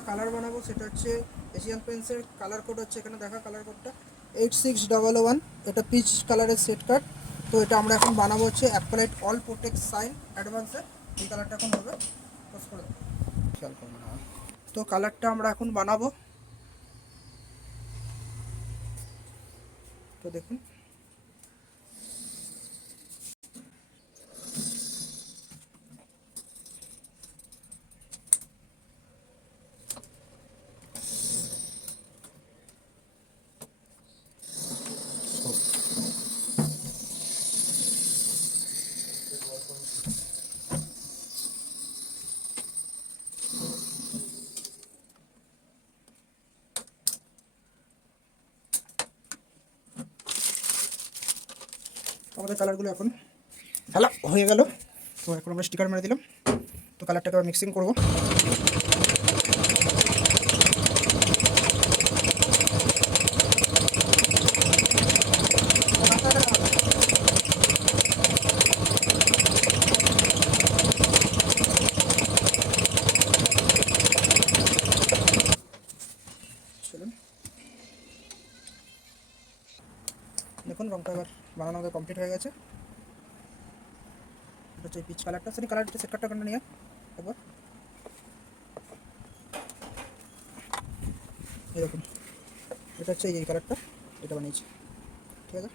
একটা কালার বানাবো সেটা হচ্ছে এশিয়ান পেন্টসের কালার কোড হচ্ছে এখানে দেখা কালার কোডটা এইট সিক্স ডবল ওয়ান এটা পিচ কালারের সেট কার্ড তো এটা আমরা এখন বানাবো হচ্ছে অ্যাপলাইট অল প্রোটেক্ট সাইন অ্যাডভান্সে এই কালারটা এখন হবে। খেয়াল করবে না। তো কালারটা আমরা এখন বানাবো। তো দেখুন। আমাদের কালারগুলো এখন ফেলা হয়ে গেল। তো এখন আমরা স্টিকার মেরে দিলাম। তো কালারটাকে মিক্সিং করব। দেখুন রংটা এবার বানানো আমাদের কমপ্লিট হয়ে গেছে। এটা হচ্ছে পিচ কালারটা সেটি কালারটা সেট কাটটা নিয়ে একবার। এরকম এটা হচ্ছে এই কালারটা এটা বানিয়েছি। ঠিক আছে?